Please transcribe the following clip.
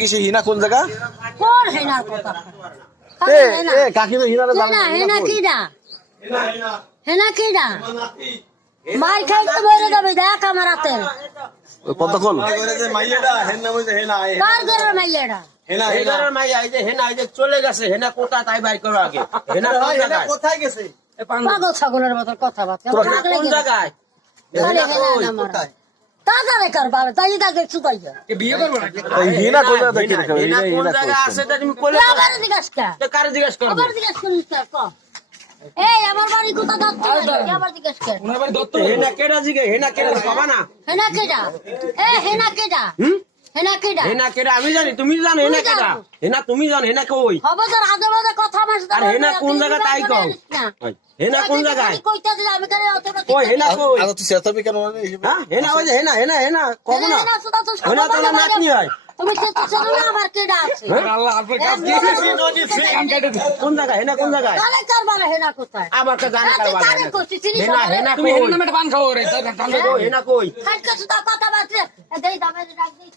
কিসে হিনা কোন জায়গা? কোন হেনার কথা? কাকিমা হিনা হেনা কিডা? হেনা কিডা? মাই খাই তো মরে যাবে, দেখ আমার হাতে। পদ্মা কোন? কার ঘরের মাইয়াটা? চলে গেছে হেনা কোথা তাই বাই করো আগে। হেনা কোথায় গেছে? পাগল ছাগলের মতো কথাবার্তা কোন জায়গায়? তাড়াতাড়ি কর বাবা, তাই তাকে ছুটাই বিয়ে করবো না হিনা কোন জায়গা থেকে হেনা কোন জায়গায় আছে তা তুমি বলে আবার জিজ্ঞাসা কর, কারে জিজ্ঞাসা করবো? আবার জিজ্ঞাসা করিস না, ক। এই আমার বাড়ি কোথা দত্ত, আবার জিজ্ঞাসা কর। হেনা কেডা জিগে? হেনা কেডা বাবা না? হেনা কেডা? হেনা কেডা? হেনা কেডা? হেনা কেডা আমি জানি, তুমি জানো হেনা কেডা? হেনা তুমি জানো হেনা কই? হবে তোর আজে বাজে কথা আমার সাথে আর হেনা কোন জায়গা তাই কও? হেনা কোন জায়গায়? কইতা দিলে আমি করে অত কই হেনা কই? তুই চেতাবি কেন? হ্যাঁ হেনা ওই যে হেনা হেনা হেনা কব না? হেনা তো নাতনি হয়। তুমি চেষ্টা না আমার কেডা আছে? কোন জায়গায়? হেনা কোন জায়গায়? তাহলে কার বালা হেনা কোথায়? আবার কে জানে কার বাড়ি? তারে কইছি চিনি হেনা হেনা কই? হেনা কই? খাইকা সুদা কথা বাজে দেই দামে ডাক দেই